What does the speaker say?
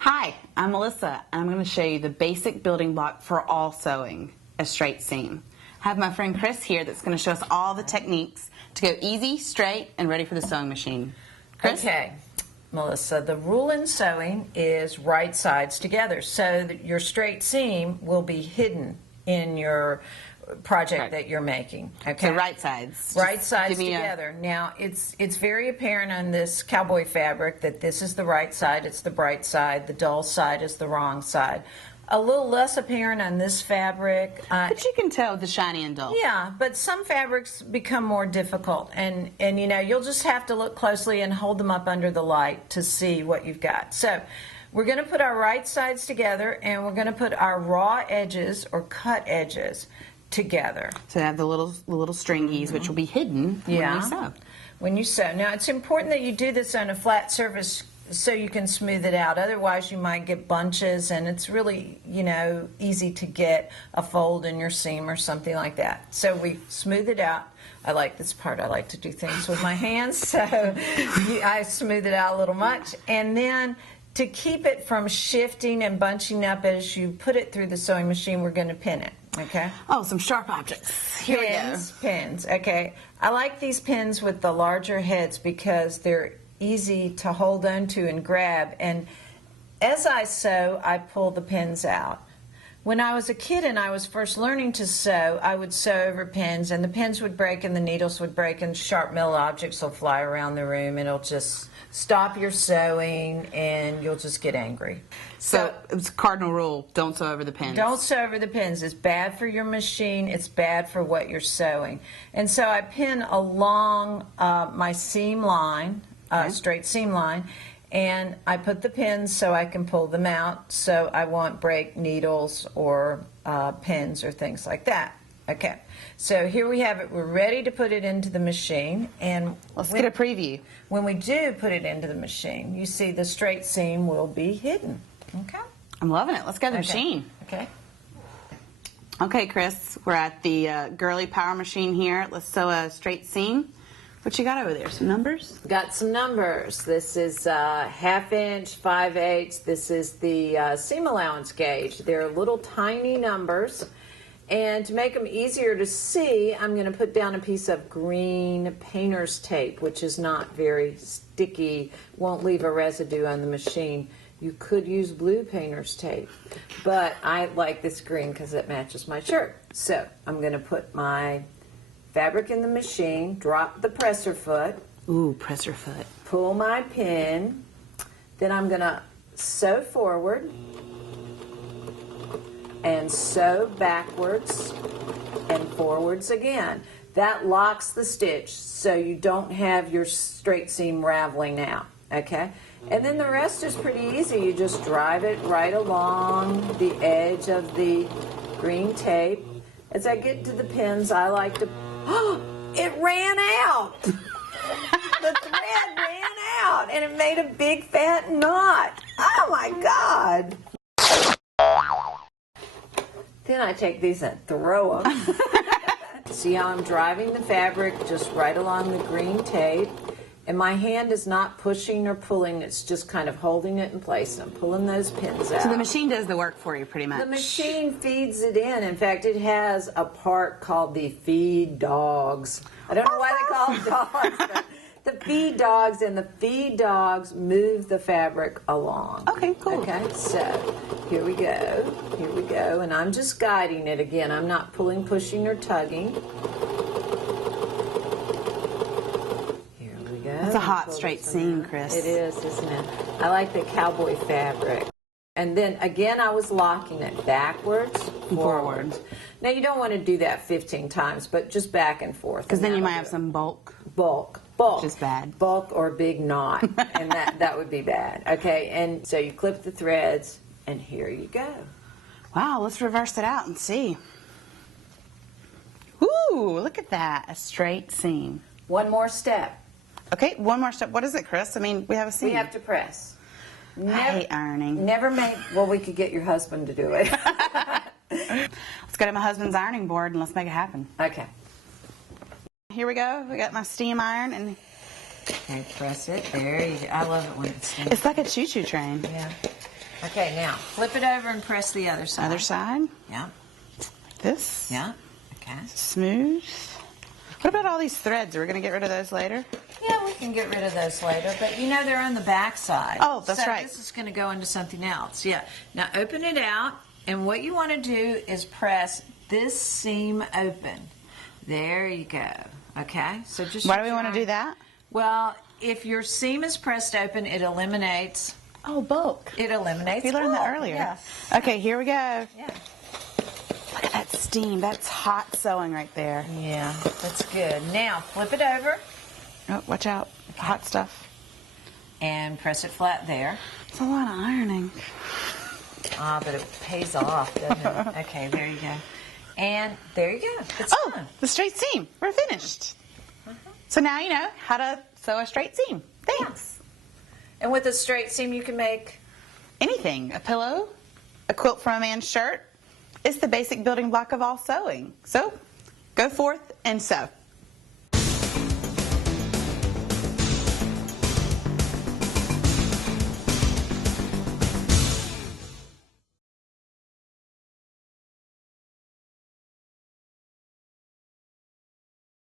Hi, I'm Melissa, and I'm going to show you the basic building block for all sewing, a straight seam. I have my friend Chris here that's going to show us all the techniques to go easy, straight, and ready for the sewing machine. Chris? Okay, Melissa, the rule in sewing is right sides together, so that your straight seam will be hidden in your project that you're making. Okay, So right sides. right sides together. Now it's very apparent on this cowboy fabric that this is the right side, it's the bright side, the dull side is the wrong side. A little less apparent on this fabric. But you can tell the shiny and dull. Yeah, but some fabrics become more difficult, and you know, you'll just have to look closely and hold them up under the light to see what you've got. So we're going to put our right sides together, and we're going to put our raw edges or cut edges together. So they have the little stringies, which will be hidden when you sew. When you sew. Now it's important that you do this on a flat surface so you can smooth it out. Otherwise you might get bunches, and it's really, you know, easy to get a fold in your seam or something like that. So we smooth it out. I like this part. I like to do things with my hands, so I smooth it out a little much. And then to keep it from shifting and bunching up as you put it through the sewing machine, we're going to pin it. Okay. Oh, some sharp objects. Here we go. Pins. Okay. I like these pins with the larger heads because they're easy to hold on to and grab. And as I sew, I pull the pins out. When I was a kid and I was first learning to sew, I would sew over pins, and the pins would break and the needles would break and sharp metal objects will fly around the room, and it'll just stop your sewing and you'll just get angry. So it's a cardinal rule, don't sew over the pins. Don't sew over the pins. It's bad for your machine. It's bad for what you're sewing. And so I pin along my seam line, straight seam line, and I put the pins so I can pull them out so I won't break needles or pins or things like that. Okay, so here we have it. We're ready to put it into the machine, and let's get a preview. When we do put it into the machine, you see the straight seam will be hidden. Okay, I'm loving it. Let's go to the machine. Okay. Okay, Chris, we're at the Girly Power Machine here. Let's sew a straight seam. What you got over there? Some numbers? Got some numbers. This is 1/2 inch, 5/8. This is the seam allowance gauge. They're little tiny numbers. And to make them easier to see, I'm going to put down a piece of green painter's tape, which is not very sticky, won't leave a residue on the machine. You could use blue painter's tape, but I like this green because it matches my shirt. So I'm going to put my fabric in the machine, drop the presser foot. Ooh, presser foot. Pull my pin. Then I'm going to sew forward and sew backwards and forwards again. That locks the stitch so you don't have your straight seam raveling out, okay? And then the rest is pretty easy. You just drive it right along the edge of the green tape. As I get to the pins, I like to, oh, it ran out. The thread ran out and it made a big fat knot. Oh my God. Then I take these and throw them. See how I'm driving the fabric just right along the green tape, and my hand is not pushing or pulling, it's just kind of holding it in place. I'm pulling those pins out. So the machine does the work for you pretty much. The machine feeds it in. In fact, it has a part called the feed dogs. I don't know why they call them dogs, but the feed dogs, and the feed dogs move the fabric along. Okay, cool. Okay, so here we go, and I'm just guiding it again. I'm not pulling, pushing, or tugging. Here we go. It's a hot straight seam, Chris. It is, isn't it? I like the cowboy fabric. And then again, I was locking it backwards, forwards. Now you don't want to do that 15 times, but just back and forth. Because then you might have some bulk. Bulk. Which is bad. Bulk or big knot, and that would be bad. Okay, and so you clip the threads, and here you go. Wow, let's reverse it out and see. Ooh, look at that, a straight seam. One more step. Okay, one more step. What is it, Chris? I mean, we have a seam. We have to press. I hate ironing. Never make, well, we could get your husband to do it. Let's go to my husband's ironing board and let's make it happen. Okay. Here we go. We got my steam iron and Okay, press it. There you go. I love it when it's steam. it's like a choo-choo train. Yeah. Okay, now flip it over and press the other side. Other side. Yeah. This. Yeah. Okay. Smooth. What about all these threads? Are we going to get rid of those later? Yeah, we can get rid of those later, but you know they're on the back side. Oh, that's so right. This is going to go into something else. Yeah. Now open it out, and what you want to do is press this seam open. There you go. Okay. So just. Why do we want to do that? Well, if your seam is pressed open, it eliminates. Oh, bulk. It eliminates. We learned bulk. that earlier. Yeah. Okay, here we go. Yeah. Look at that steam. That's hot sewing right there. Yeah, that's good. Now flip it over Oh, watch out. Hot stuff. and press it flat there. It's a lot of ironing. Ah, but it pays off, doesn't it? Okay, there you go. And there you go. It's Oh, done. the straight seam. We're finished. So now you know how to sew a straight seam. Thanks. And with a straight seam, you can make. Anything. A pillow, a quilt from a man's shirt. It's the basic building block of all sewing. So go forth and sew.